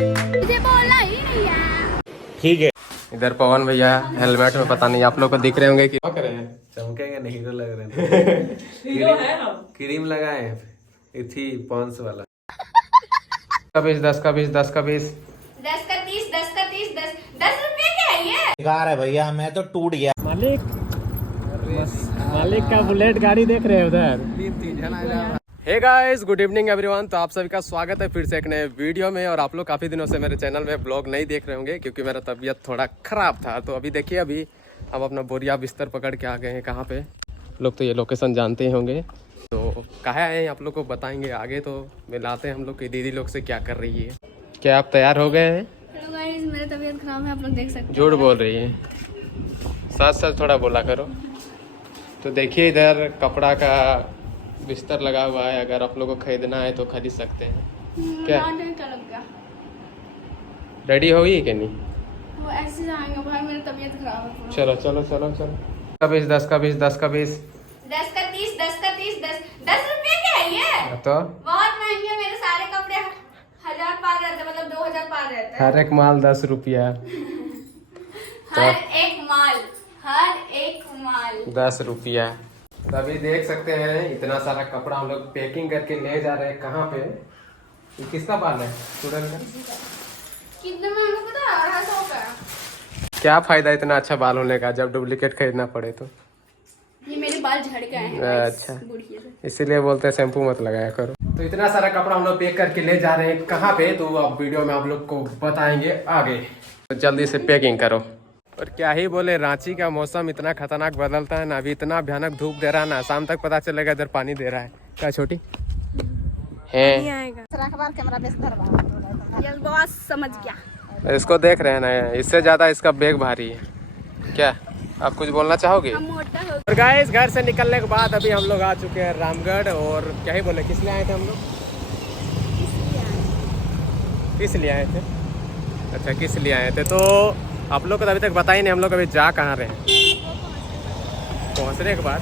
मुझे बोलना ही नहीं है। ठीक है। इधर पवन भैया हेलमेट में पता नहीं आप लोग को दिख रहे होंगे कि क्या कर रहे हैं। चमकेंगे नहीं, हीरो लग रहे हैं। क्रीम लगाए इथी पॉन्स वाला। का 20, 10 का 20, 10 का 20, 10 का 30, 10 का 30, 10 रुपये क्या है ये? बेकार है भैया, मैं तो टूट गया। मालिक का बुलेट गाड़ी देख रहे हैं उधर। 3 जन hey guys, good evening everyone. तो आप सभी का स्वागत है फिर से एक नए वीडियो में। और आप लोग काफ़ी दिनों से मेरे चैनल में ब्लॉग नहीं देख रहे होंगे क्योंकि मेरा तबीयत थोड़ा ख़राब था। तो अभी देखिए, अभी हम अपना बोरिया बिस्तर पकड़ के आ गए हैं। कहाँ पे लोग तो ये लोकेशन जानते ही होंगे। तो कहाँ आए हैं आप लोग को बताएंगे आगे। तो मिलाते हैं हम लोग की दीदी लोग से क्या कर रही है। क्या आप तैयार हो गए हैं? हेलो गाइस, मेरा तबीयत खराब है, आप लोग देख सकते हैं। झूठ बोल रही है, साथ साथ थोड़ा बोला करो। तो देखिए, इधर कपड़ा का बिस्तर लगा हुआ है। अगर आप लोगों को खरीदना है तो खरीद सकते हैं। क्या लग गया? रेडी हो गई कि नहीं? वो ऐसे जाएंगे भाई, मेरा तबीयत खराब है पूरा। चलो चलो चलो चलो। का 20, 10 का 20, 10 का 20, 10 का 30, 10 का 30, 10 रुपये क्या है ये? तो बहुत महंगे हैं मेरे सारे कपड़े। 1000 पार रहते, मतलब 2000 पार रहते हैं। हर एक माल 10 रुपया। हर एक माल 10 रुपया। तो अभी देख सकते हैं इतना सारा कपड़ा हम लोग पैकिंग करके ले जा रहे हैं। कहाँ पे? ये किसका बाल है? स्टूडेंट का। कितने महंगा पता है? 250 का। क्या फायदा इतना अच्छा बाल होने का जब डुप्लीकेट खरीदना पड़े तो। ये मेरे बाल झड़ गए हैं। अच्छा, इसीलिए बोलते हैं शैम्पू मत लगाया करो। तो इतना सारा कपड़ा हम लोग पैक करके ले जा रहे हैं। कहाँ पे? तो अब वीडियो में आप लोग को बताएंगे आगे। तो जल्दी से पैकिंग करो। और क्या ही बोले, रांची का मौसम इतना खतरनाक बदलता है ना। अभी इतना भयानक धूप दे रहा है ना, शाम तक पता चलेगा इधर पानी दे रहा है। क्या छोटी है? बॉस समझ गया। इसको देख रहे हैं ना, इससे ज्यादा इसका बैग भारी है। क्या आप कुछ बोलना चाहोगे? हम मोटा हो और गाइस, घर से निकलने के बाद अभी हम लोग आ चुके हैं रामगढ़। और क्या ही बोले, किस लिए आए थे हम लोग? किस लिए आए थे? अच्छा, किस लिए आए थे? तो आप लोग को तो अभी तक बता ही नहीं हम लोग अभी जा कहाँ रहे हैं। पहुँचने के बाद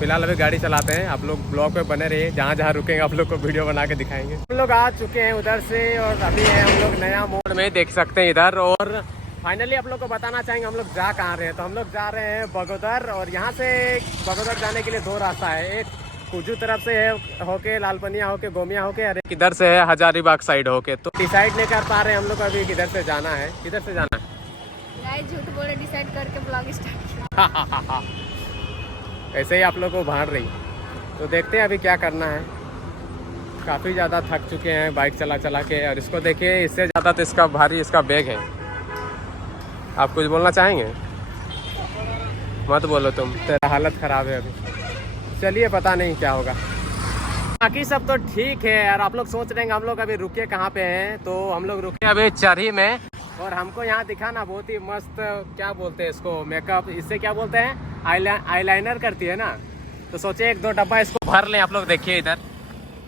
फिलहाल अभी गाड़ी चलाते हैं। आप लोग ब्लॉग पे बने रहिए, जहाँ जहाँ रुकेंगे आप लोग को वीडियो बना के दिखाएंगे। हम लोग आ चुके हैं उधर से और अभी हैं हम लोग नया मोड़ में, देख सकते हैं इधर। और फाइनली आप लोग को बताना चाहेंगे हम लोग जा कहाँ रहे हैं। तो हम लोग जा रहे हैं बगोदर। और यहाँ से बगोदर जाने के लिए 2 रास्ता है। एक कुजू तरफ से है होके, लालपनिया होके, गोमिया होके, और एक इधर से है हजारीबाग साइड होके। तो डिसाइड नहीं कर पा रहे हम लोग अभी किधर से जाना है। किधर से जाना है? गाइस, झूठ बोले, डिसाइड करके ब्लॉग स्टार्ट किया। ऐसे ही आप लोग को भाड़ रही। तो देखते हैं अभी क्या करना है। काफ़ी ज़्यादा थक चुके हैं बाइक चला चला के। और इसको देखिए, इससे ज़्यादा तो इसका भारी इसका बैग है। आप कुछ बोलना चाहेंगे? मत बोलो तुम, तेरा हालत ख़राब है अभी। चलिए, पता नहीं क्या होगा। बाकी सब तो ठीक है। और आप लोग सोच रहे हैं हम लोग अभी रुके कहाँ पे हैं। तो हम लोग रुके अभी चरही में। और हमको यहाँ दिखा ना बहुत ही मस्त, क्या बोलते हैं इसको, मेकअप, इससे क्या बोलते हैं, आईलाइनर करती है ना। तो सोचे 1-2 डब्बा इसको भर लें। आप लोग देखिए इधर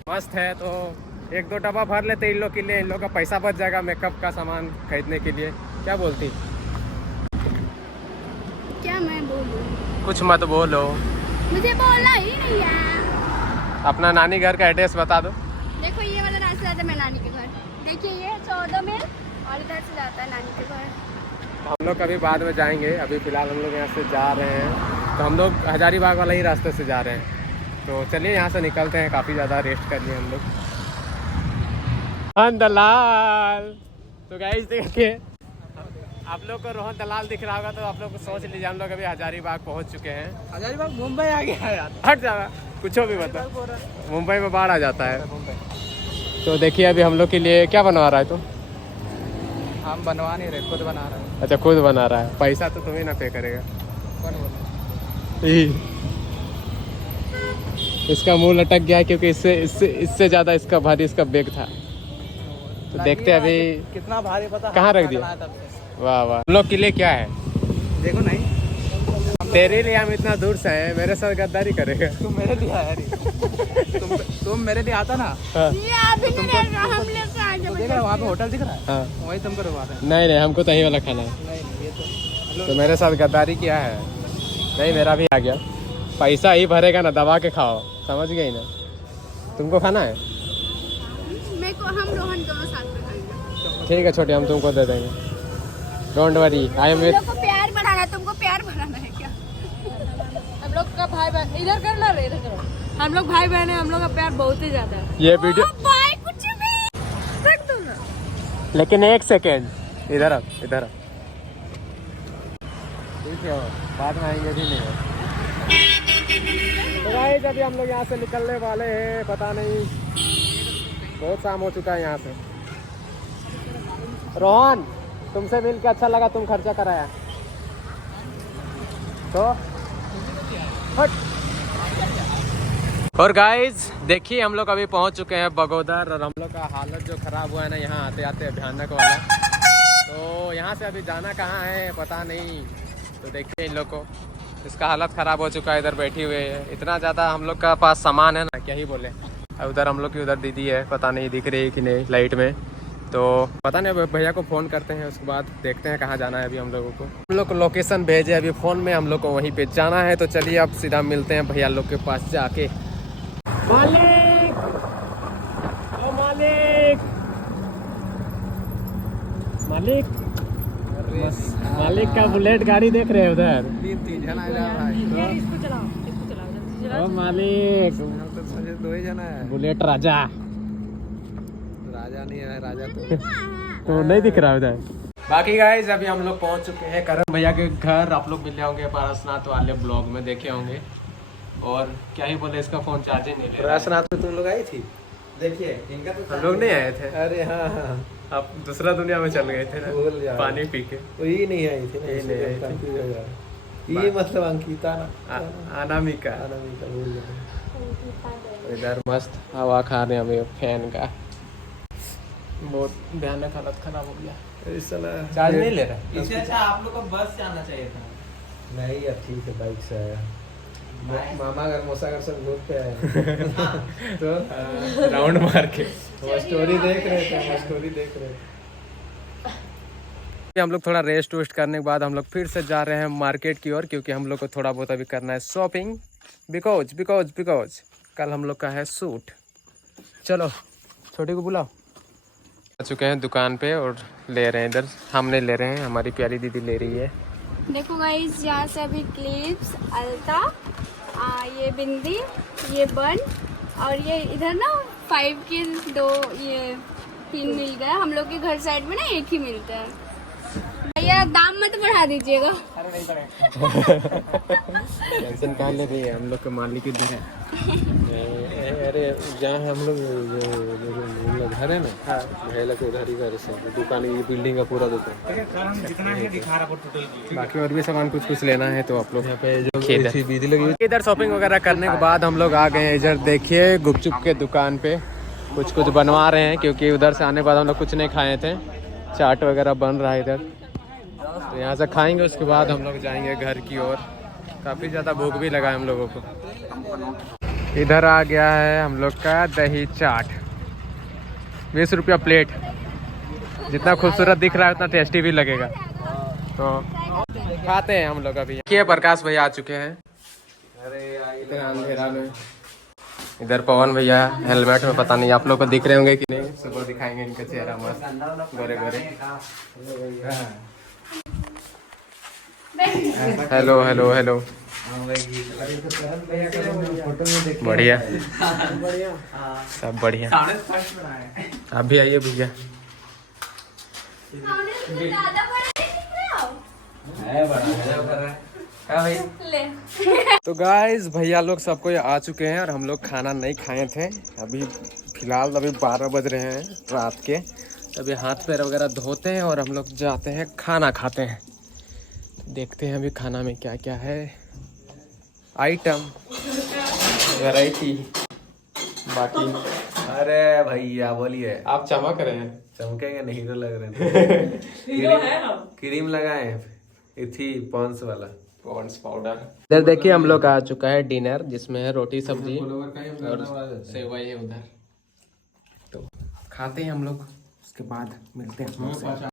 मस्त है। तो 1-2 डब्बा भर लेते इन लोग के लिए। इन लोग का पैसा बच जाएगा मेकअप का सामान खरीदने के लिए। क्या बोलती? क्या मैं बोलूं? कुछ मत बोलो, मुझे बोलना ही नहीं है। अपना नानी घर का एड्रेस बता दो। देखो, ये वाला रास्ता जाता है मेरे नानी के घर। देखिए, ये 14 मील और इधर से जाता है नानी के घर। हम लोग कभी बाद में जाएंगे। अभी फ़िलहाल हम लोग यहाँ से जा रहे हैं। तो हम लोग हजारीबाग वाला ही रास्ते से जा रहे हैं। तो चलिए यहाँ से निकलते हैं। काफ़ी ज़्यादा रेस्ट कर लिए हम लोग। रोहन दलाल। तो गाइस देखिए, आप लोग को रोहन दलाल दिख रहा होगा तो आप लोग को सोच लीजिए हम लोग अभी हजारीबाग पहुँच चुके हैं। हजारीबाग मुंबई आ गया यार। हट जाना, कुछ भी बता। मुंबई में बाढ़ आ जाता है। तो देखिए, अभी हम लोग के लिए क्या बनवा रहा है तू? हम बनवा नहीं रहे, खुद बना रहे हैं। अच्छा, खुद बना रहा है। पैसा तो तुम्हें ना पे करेगा। कौन बोला? इसका मुंह लटक गया है क्योंकि इससे ज़्यादा इसका भारी इसका बैग था। तो देखते हैं अभी कितना भारी, पता कहाँ रख दिया। वाह वाह। हम लोग के लिए क्या है? देखो नहीं, तेरे लिए हम इतना दूर से हैं, मेरे साथ गद्दारी करेगा। तुम मेरे लिए आया नहीं। तुम मेरे लिए आता ना। हाँ। देख रहा वहाँ पे होटल दिख रहा है, हाँ। वही तुमको रुकवाते हैं। नहीं, हमको तो यही वाला खाना है। नहीं, ये तो मेरे साथ गद्दारी किया है। नहीं, मेरा भी आ गया। पैसा ही भरेगा ना, दबा के खाओ, समझ गई ना? तुमको खाना है? मेरे को, हम रोहन दोनों साथ में खाएंगे। ठीक है छोटे, हम तुमको दे देंगे, don't worry. I am with. तुमको प्यार बढ़ाना है, तुमको प्यार बढ़ाना है क्या? हम लोग का भाई बहन इधर करना रे, इधर करो। हम लोग भाई बहन है, हम लोग का प्यार बहुत ही ज्यादा है। ये वीडियो भाई कुछ भी रख दो ना। लेकिन एक सेकेंड, इधर अब, इधर अब। ठीक है, बाद में आएंगे भी नहीं है। तो गाइस अभी हम लोग यहाँ से निकलने वाले हैं, पता नहीं बहुत शाम हो चुका है यहाँ से। रोहन, तुमसे मिल के अच्छा लगा, तुम खर्चा कराया तो हट। और गाइस देखिए हम लोग अभी पहुँच चुके हैं बगोदर, और हम लोग का हालत जो ख़राब हुआ है ना यहाँ आते आते भयानक वाला। तो यहाँ से अभी जाना कहाँ है पता नहीं, तो देखिए इन लोग को, इसका हालत ख़राब हो चुका है, इधर बैठी हुए है। इतना ज़्यादा हम लोग का पास सामान है ना, क्या ही बोले। उधर हम लोग की उधर दीदी है, पता नहीं दिख रही है कि नहीं लाइट में, तो पता नहीं, भैया को फ़ोन करते हैं, उसके बाद देखते हैं कहाँ जाना है अभी हम लोगों को। हम लोग को लोकेशन भेजे अभी फ़ोन में, हम लोग को वहीं पे जाना है। तो चलिए अब सीधा मिलते हैं भैया लोग के पास जाके। मालिक, ओ मालिक, मालिक, मालिक का बुलेट गाड़ी देख रहे हैं उधर। तीन जना जा रहा है। इसको चलाओ, इसको चलाओ जल्दी से। ओ मालिक, तो दो ही जना है। बुलेट राजा राजा नहीं है, राजा तो नहीं दिख रहा उधर। बाकी गाइस अभी हम लोग पहुंच चुके हैं करण भैया के घर। आप लोग मिले होंगे पारसनाथ वाले ब्लॉग में, देखे होंगे। और क्या ही बोले, इसका फोन चार्जिंग नहीं ले रहा है। पारसनाथ में तुम लोग आई थी, देखिए इनका तो हम लोग नहीं आए थे, अरे हाँ हाँ, आप दूसरा दुनिया में चल गए थे ना, भूल जाओ। पानी पी के। वो ये नहीं आई थी ना, ये नहीं आई थी। कंफ्यूज हो जा रहा है। ये मतलब अंकिता ना, अनामिका। अनामिका भूल जाओ। इधर मस्त हवा खा रहे हैं अभी फैन का। बहुत भयानक हालत खराब हो गया, इस समय चार्ज नहीं ले रहा। इससे अच्छा आप लोग को बस से आना चाहिए था। नहीं यार, ठीक है, बाइक से आया। मामा घर मौसा घर सब घूम के आए तो राउंड मार के वो स्टोरी देख रहे थे, वो स्टोरी देख रहे थे। हम लोग थोड़ा रेस्ट वेस्ट करने के बाद हम लोग फिर से जा रहे हैं मार्केट की ओर, क्योंकि हम लोग को थोड़ा बहुत अभी करना है शॉपिंग, बिकॉज कल हम लोग का है शूट। चलो छोटी को बुलाओ। आ चुके हैं दुकान पे और ले रहे हैं, इधर हम नहीं ले रहे हैं, हमारी प्यारी दीदी ले रही है। देखो गाइस, यहाँ से अभी क्लिप्स, अलता, ये बिंदी, ये बन, और ये इधर ना 5 के 2 ये पिन मिल गया। हम लोग के घर साइड में ना एक ही मिलता है। भैया दाम मत बढ़ा दीजिएगा। टेंशन कहाँ ले रही है, हम लोग के मालिक इधर है। अरे जहाँ हम लोग जो घर है ना, भैया के उधर ही घर से दुकान, ये बिल्डिंग का पूरा दुकान। बाकी और भी सामान कुछ कुछ लेना है तो आप लोग यहाँ पे जो बिजली लगी हुई। इधर शॉपिंग वगैरह करने के बाद हम लोग आ गए हैं इधर। देखिए गुपचुप के दुकान पे कुछ बनवा रहे हैं, क्योंकि उधर से आने के बाद हम लोग कुछ नहीं खाए थे। चाट वगैरह बन रहा है इधर, तो यहाँ से खाएंगे, उसके बाद हम लोग जाएंगे घर की ओर। काफ़ी ज़्यादा भूख भी लगा है हम लोगों को। इधर आ गया है हम लोग का दही चाट, 20 रुपया प्लेट। जितना खूबसूरत दिख रहा है उतना टेस्टी भी लगेगा, तो खाते हैं हम लोग अभी। ये प्रकाश भैया आ चुके हैं इधर अंधेरा में। इधर पवन भैया हेलमेट में, पता नहीं आप लोग को दिख रहे होंगे कि नहीं, सुबह दिखाएंगे इनका चेहरा मस्त गोरे गोरे। हेलो हेलो हेलो, बढ़िया सब बढ़िया। आप भी आइए भैया। तो गाइस भैया लोग सबको आ चुके हैं और हम लोग खाना नहीं खाए थे अभी फिलहाल। अभी 12 बज रहे हैं रात के। अभी हाथ पैर वगैरह धोते हैं और हम लोग जाते हैं खाना खाते हैं। देखते हैं अभी खाना में क्या क्या है, आइटम वैरायटी। बाकी अरे भैया बोलिए, आप चमक रहे हैं। चमकेंगे नहीं, हीरो लग रहे हैं। हीरो है हम। क्रीम लगाए थी पॉन्स वाला, पॉन्ड्स पाउडर। इधर देखिए हम लोग आ चुका है डिनर, जिसमें है रोटी सब्जी और सेवई है उधर। तो खाते हैं हम लोग, उसके बाद मिलते हैं।